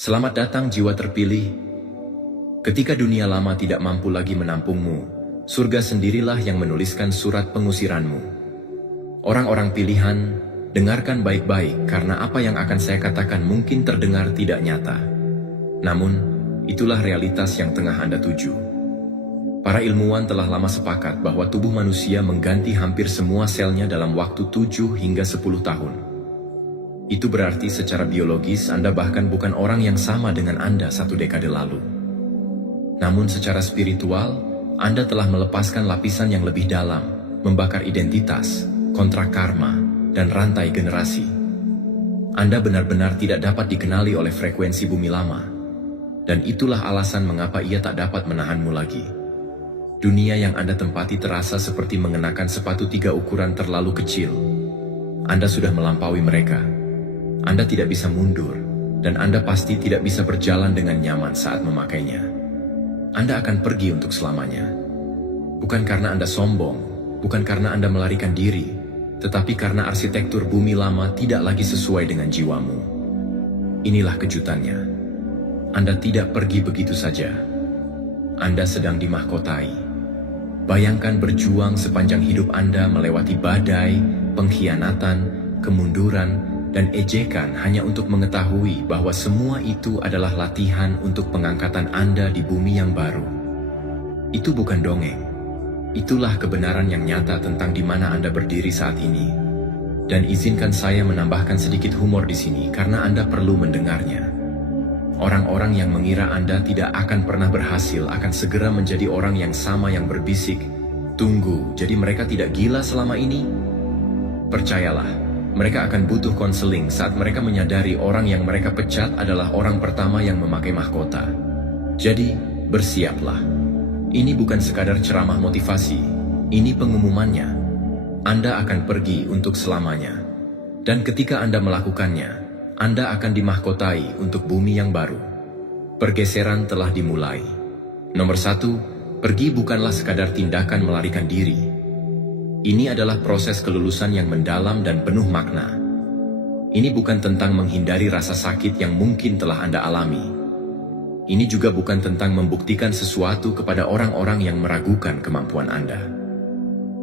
Selamat datang jiwa terpilih. Ketika dunia lama tidak mampu lagi menampungmu, surga sendirilah yang menuliskan surat pengusiranmu. Orang-orang pilihan, dengarkan baik-baik karena apa yang akan saya katakan mungkin terdengar tidak nyata. Namun, itulah realitas yang tengah Anda tuju. Para ilmuwan telah lama sepakat bahwa tubuh manusia mengganti hampir semua selnya dalam waktu 7 hingga 10 tahun. Itu berarti secara biologis Anda bahkan bukan orang yang sama dengan Anda 1 dekade lalu. Namun secara spiritual, Anda telah melepaskan lapisan yang lebih dalam, membakar identitas, kontrak karma, dan rantai generasi. Anda benar-benar tidak dapat dikenali oleh frekuensi bumi lama, dan itulah alasan mengapa ia tak dapat menahanmu lagi. Dunia yang Anda tempati terasa seperti mengenakan sepatu 3 ukuran terlalu kecil. Anda sudah melampaui mereka. Anda tidak bisa mundur, dan Anda pasti tidak bisa berjalan dengan nyaman saat memakainya. Anda akan pergi untuk selamanya. Bukan karena Anda sombong, bukan karena Anda melarikan diri, tetapi karena arsitektur bumi lama tidak lagi sesuai dengan jiwamu. Inilah kejutannya. Anda tidak pergi begitu saja. Anda sedang dimahkotai. Bayangkan berjuang sepanjang hidup Anda melewati badai, pengkhianatan, kemunduran, dan ejekan hanya untuk mengetahui bahwa semua itu adalah latihan untuk pengangkatan Anda di bumi yang baru. Itu bukan dongeng. Itulah kebenaran yang nyata tentang di mana Anda berdiri saat ini. Dan izinkan saya menambahkan sedikit humor di sini karena Anda perlu mendengarnya. Orang-orang yang mengira Anda tidak akan pernah berhasil akan segera menjadi orang yang sama yang berbisik, "Tunggu, jadi mereka tidak gila selama ini?" Percayalah, mereka akan butuh konseling saat mereka menyadari orang yang mereka pecat adalah orang pertama yang memakai mahkota. Jadi, bersiaplah. Ini bukan sekadar ceramah motivasi, ini pengumumannya. Anda akan pergi untuk selamanya. Dan ketika Anda melakukannya, Anda akan dimahkotai untuk bumi yang baru. Pergeseran telah dimulai. Nomor 1, pergi bukanlah sekadar tindakan melarikan diri. Ini adalah proses kelulusan yang mendalam dan penuh makna. Ini bukan tentang menghindari rasa sakit yang mungkin telah Anda alami. Ini juga bukan tentang membuktikan sesuatu kepada orang-orang yang meragukan kemampuan Anda.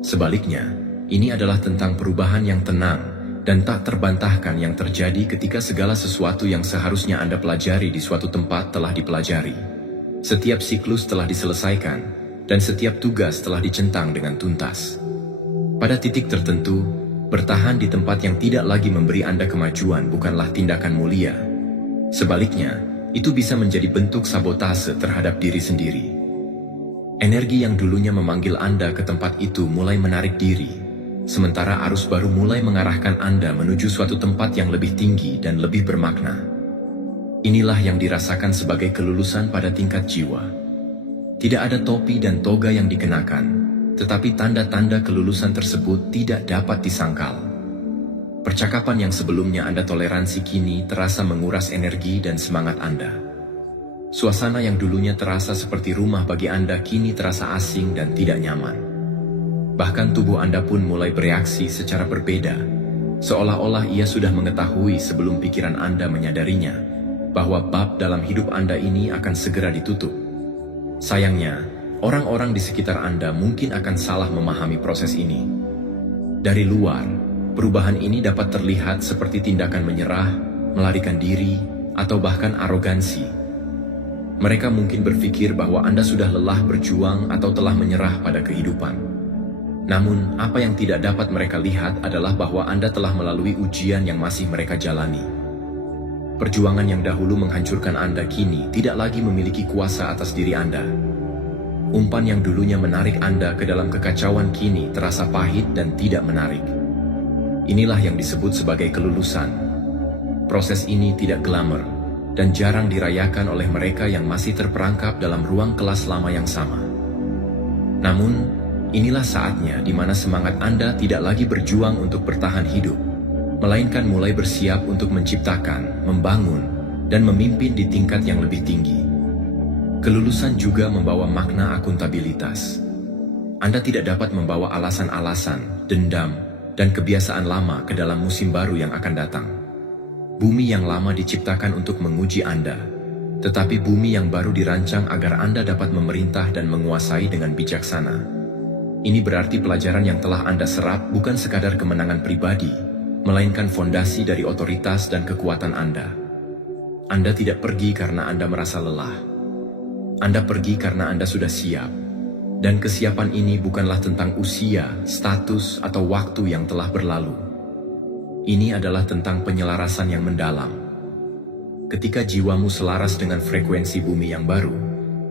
Sebaliknya, ini adalah tentang perubahan yang tenang dan tak terbantahkan yang terjadi ketika segala sesuatu yang seharusnya Anda pelajari di suatu tempat telah dipelajari. Setiap siklus telah diselesaikan, dan setiap tugas telah dicentang dengan tuntas. Pada titik tertentu, bertahan di tempat yang tidak lagi memberi Anda kemajuan bukanlah tindakan mulia. Sebaliknya, itu bisa menjadi bentuk sabotase terhadap diri sendiri. Energi yang dulunya memanggil Anda ke tempat itu mulai menarik diri, sementara arus baru mulai mengarahkan Anda menuju suatu tempat yang lebih tinggi dan lebih bermakna. Inilah yang dirasakan sebagai kelulusan pada tingkat jiwa. Tidak ada topi dan toga yang dikenakan, tetapi tanda-tanda kelulusan tersebut tidak dapat disangkal. Percakapan yang sebelumnya Anda toleransi kini terasa menguras energi dan semangat Anda. Suasana yang dulunya terasa seperti rumah bagi Anda kini terasa asing dan tidak nyaman. Bahkan tubuh Anda pun mulai bereaksi secara berbeda, seolah-olah ia sudah mengetahui sebelum pikiran Anda menyadarinya, bahwa bab dalam hidup Anda ini akan segera ditutup. Sayangnya, orang-orang di sekitar Anda mungkin akan salah memahami proses ini. Dari luar, perubahan ini dapat terlihat seperti tindakan menyerah, melarikan diri, atau bahkan arogansi. Mereka mungkin berpikir bahwa Anda sudah lelah berjuang atau telah menyerah pada kehidupan. Namun, apa yang tidak dapat mereka lihat adalah bahwa Anda telah melalui ujian yang masih mereka jalani. Perjuangan yang dahulu menghancurkan Anda kini tidak lagi memiliki kuasa atas diri Anda. Umpan yang dulunya menarik Anda ke dalam kekacauan kini terasa pahit dan tidak menarik. Inilah yang disebut sebagai kelulusan. Proses ini tidak glamour dan jarang dirayakan oleh mereka yang masih terperangkap dalam ruang kelas lama yang sama. Namun, inilah saatnya di mana semangat Anda tidak lagi berjuang untuk bertahan hidup, melainkan mulai bersiap untuk menciptakan, membangun, dan memimpin di tingkat yang lebih tinggi. Kelulusan juga membawa makna akuntabilitas. Anda tidak dapat membawa alasan-alasan, dendam, dan kebiasaan lama ke dalam musim baru yang akan datang. Bumi yang lama diciptakan untuk menguji Anda, tetapi bumi yang baru dirancang agar Anda dapat memerintah dan menguasai dengan bijaksana. Ini berarti pelajaran yang telah Anda serap bukan sekadar kemenangan pribadi, melainkan fondasi dari otoritas dan kekuatan Anda. Anda tidak pergi karena Anda merasa lelah. Anda pergi karena Anda sudah siap. Dan kesiapan ini bukanlah tentang usia, status, atau waktu yang telah berlalu. Ini adalah tentang penyelarasan yang mendalam. Ketika jiwamu selaras dengan frekuensi bumi yang baru,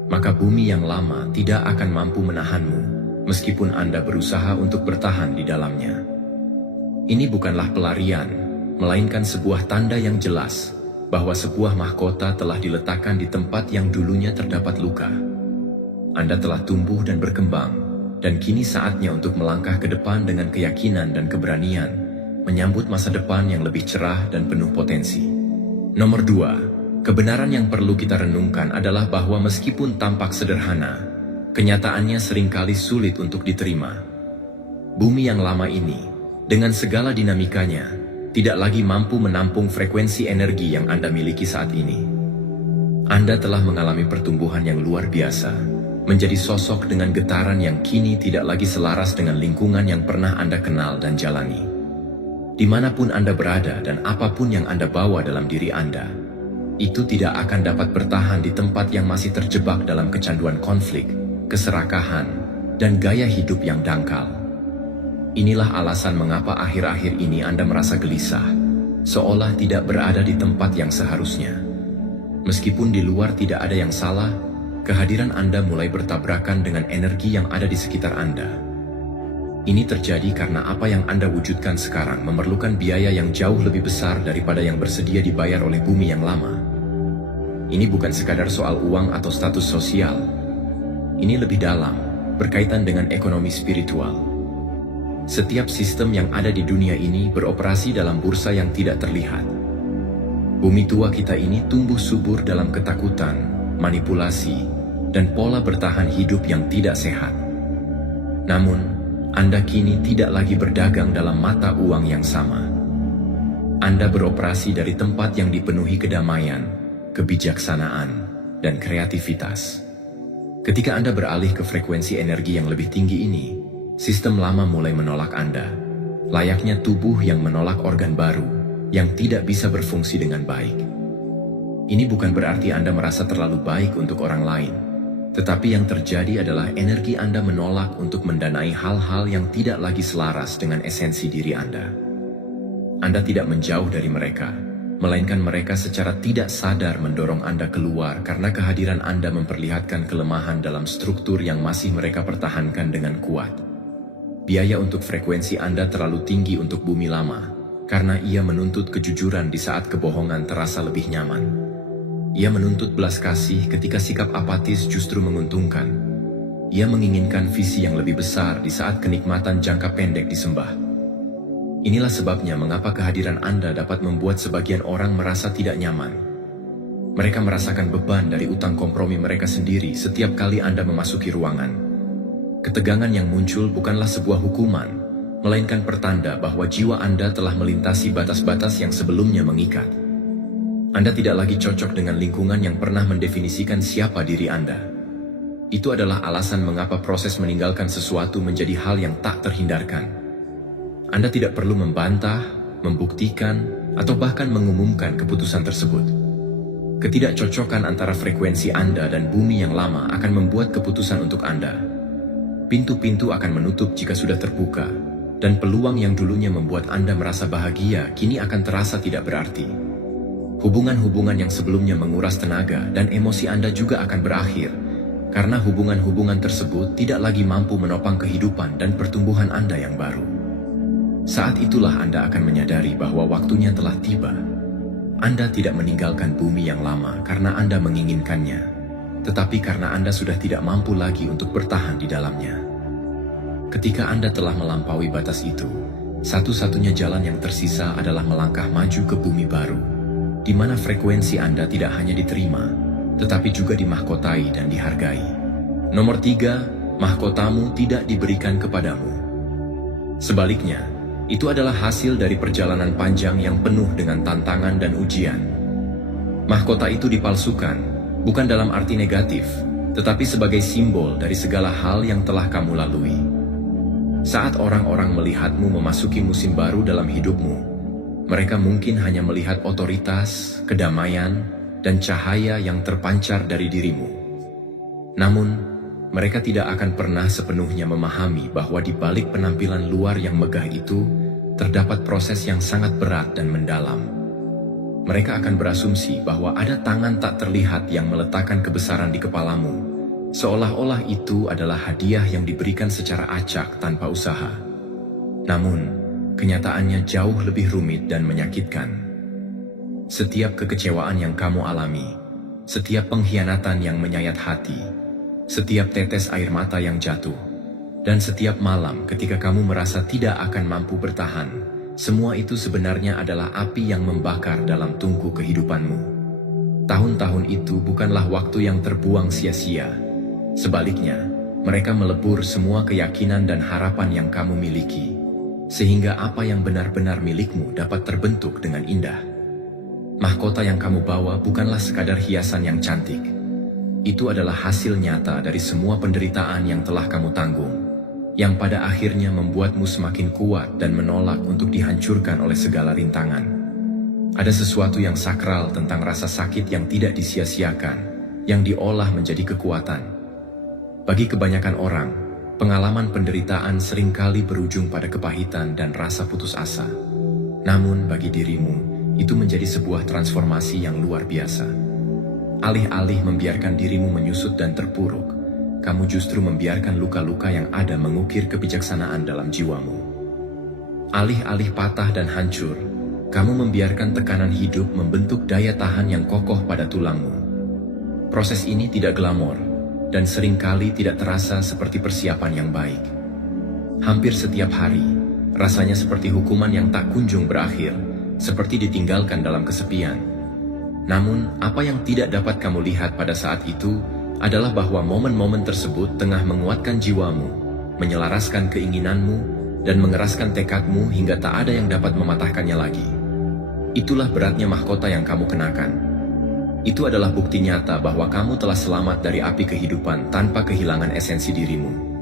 maka bumi yang lama tidak akan mampu menahanmu, meskipun Anda berusaha untuk bertahan di dalamnya. Ini bukanlah pelarian, melainkan sebuah tanda yang jelas bahwa sebuah mahkota telah diletakkan di tempat yang dulunya terdapat luka. Anda telah tumbuh dan berkembang, dan kini saatnya untuk melangkah ke depan dengan keyakinan dan keberanian, menyambut masa depan yang lebih cerah dan penuh potensi. Nomor 2, kebenaran yang perlu kita renungkan adalah bahwa meskipun tampak sederhana, kenyataannya seringkali sulit untuk diterima. Bumi yang lama ini, dengan segala dinamikanya, tidak lagi mampu menampung frekuensi energi yang Anda miliki saat ini. Anda telah mengalami pertumbuhan yang luar biasa, menjadi sosok dengan getaran yang kini tidak lagi selaras dengan lingkungan yang pernah Anda kenal dan jalani. Dimanapun Anda berada dan apapun yang Anda bawa dalam diri Anda, itu tidak akan dapat bertahan di tempat yang masih terjebak dalam kecanduan konflik, keserakahan, dan gaya hidup yang dangkal. Inilah alasan mengapa akhir-akhir ini Anda merasa gelisah, seolah tidak berada di tempat yang seharusnya. Meskipun di luar tidak ada yang salah, kehadiran Anda mulai bertabrakan dengan energi yang ada di sekitar Anda. Ini terjadi karena apa yang Anda wujudkan sekarang memerlukan biaya yang jauh lebih besar daripada yang bersedia dibayar oleh bumi yang lama. Ini bukan sekadar soal uang atau status sosial. Ini lebih dalam, berkaitan dengan ekonomi spiritual. Setiap sistem yang ada di dunia ini beroperasi dalam bursa yang tidak terlihat. Bumi tua kita ini tumbuh subur dalam ketakutan, manipulasi, dan pola bertahan hidup yang tidak sehat. Namun, Anda kini tidak lagi berdagang dalam mata uang yang sama. Anda beroperasi dari tempat yang dipenuhi kedamaian, kebijaksanaan, dan kreativitas. Ketika Anda beralih ke frekuensi energi yang lebih tinggi ini, sistem lama mulai menolak Anda, layaknya tubuh yang menolak organ baru yang tidak bisa berfungsi dengan baik. Ini bukan berarti Anda merasa terlalu baik untuk orang lain. Tetapi yang terjadi adalah energi Anda menolak untuk mendanai hal-hal yang tidak lagi selaras dengan esensi diri Anda. Anda tidak menjauh dari mereka, melainkan mereka secara tidak sadar mendorong Anda keluar karena kehadiran Anda memperlihatkan kelemahan dalam struktur yang masih mereka pertahankan dengan kuat. Biaya untuk frekuensi Anda terlalu tinggi untuk bumi lama, karena ia menuntut kejujuran di saat kebohongan terasa lebih nyaman. Ia menuntut belas kasih ketika sikap apatis justru menguntungkan. Ia menginginkan visi yang lebih besar di saat kenikmatan jangka pendek disembah. Inilah sebabnya mengapa kehadiran Anda dapat membuat sebagian orang merasa tidak nyaman. Mereka merasakan beban dari utang kompromi mereka sendiri setiap kali Anda memasuki ruangan. Ketegangan yang muncul bukanlah sebuah hukuman, melainkan pertanda bahwa jiwa Anda telah melintasi batas-batas yang sebelumnya mengikat. Anda tidak lagi cocok dengan lingkungan yang pernah mendefinisikan siapa diri Anda. Itu adalah alasan mengapa proses meninggalkan sesuatu menjadi hal yang tak terhindarkan. Anda tidak perlu membantah, membuktikan, atau bahkan mengumumkan keputusan tersebut. Ketidakcocokan antara frekuensi Anda dan bumi yang lama akan membuat keputusan untuk Anda. Pintu-pintu akan menutup jika sudah terbuka, dan peluang yang dulunya membuat Anda merasa bahagia kini akan terasa tidak berarti. Hubungan-hubungan yang sebelumnya menguras tenaga dan emosi Anda juga akan berakhir, karena hubungan-hubungan tersebut tidak lagi mampu menopang kehidupan dan pertumbuhan Anda yang baru. Saat itulah Anda akan menyadari bahwa waktunya telah tiba. Anda tidak meninggalkan bumi yang lama karena Anda menginginkannya, tetapi karena Anda sudah tidak mampu lagi untuk bertahan di dalamnya. Ketika Anda telah melampaui batas itu, satu-satunya jalan yang tersisa adalah melangkah maju ke bumi baru, di mana frekuensi Anda tidak hanya diterima, tetapi juga dimahkotai dan dihargai. Nomor 3, mahkotamu tidak diberikan kepadamu. Sebaliknya, Itu adalah hasil dari perjalanan panjang yang penuh dengan tantangan dan ujian. Mahkota itu dipalsukan, bukan dalam arti negatif, tetapi sebagai simbol dari segala hal yang telah kamu lalui. Saat orang-orang melihatmu memasuki musim baru dalam hidupmu, mereka mungkin hanya melihat otoritas, kedamaian, dan cahaya yang terpancar dari dirimu. Namun, mereka tidak akan pernah sepenuhnya memahami bahwa di balik penampilan luar yang megah itu, terdapat proses yang sangat berat dan mendalam. Mereka akan berasumsi bahwa ada tangan tak terlihat yang meletakkan kebesaran di kepalamu, seolah-olah itu adalah hadiah yang diberikan secara acak tanpa usaha. Namun, kenyataannya jauh lebih rumit dan menyakitkan. Setiap kekecewaan yang kamu alami, setiap pengkhianatan yang menyayat hati, setiap tetes air mata yang jatuh, dan setiap malam ketika kamu merasa tidak akan mampu bertahan, semua itu sebenarnya adalah api yang membakar dalam tungku kehidupanmu. Tahun-tahun itu bukanlah waktu yang terbuang sia-sia. Sebaliknya, mereka melebur semua keyakinan dan harapan yang kamu miliki, sehingga apa yang benar-benar milikmu dapat terbentuk dengan indah. Mahkota yang kamu bawa bukanlah sekadar hiasan yang cantik. Itu adalah hasil nyata dari semua penderitaan yang telah kamu tanggung, yang pada akhirnya membuatmu semakin kuat dan menolak untuk dihancurkan oleh segala rintangan. Ada sesuatu yang sakral tentang rasa sakit yang tidak disia-siakan, yang diolah menjadi kekuatan. Bagi kebanyakan orang, pengalaman penderitaan seringkali berujung pada kepahitan dan rasa putus asa. Namun bagi dirimu, itu menjadi sebuah transformasi yang luar biasa. Alih-alih membiarkan dirimu menyusut dan terpuruk, kamu justru membiarkan luka-luka yang ada mengukir kebijaksanaan dalam jiwamu. Alih-alih patah dan hancur, kamu membiarkan tekanan hidup membentuk daya tahan yang kokoh pada tulangmu. Proses ini tidak glamor, dan seringkali tidak terasa seperti persiapan yang baik. Hampir setiap hari, rasanya seperti hukuman yang tak kunjung berakhir, seperti ditinggalkan dalam kesepian. Namun, apa yang tidak dapat kamu lihat pada saat itu adalah bahwa momen-momen tersebut tengah menguatkan jiwamu, menyelaraskan keinginanmu, dan mengeraskan tekadmu hingga tak ada yang dapat mematahkannya lagi. Itulah beratnya mahkota yang kamu kenakan. Itu adalah bukti nyata bahwa kamu telah selamat dari api kehidupan tanpa kehilangan esensi dirimu.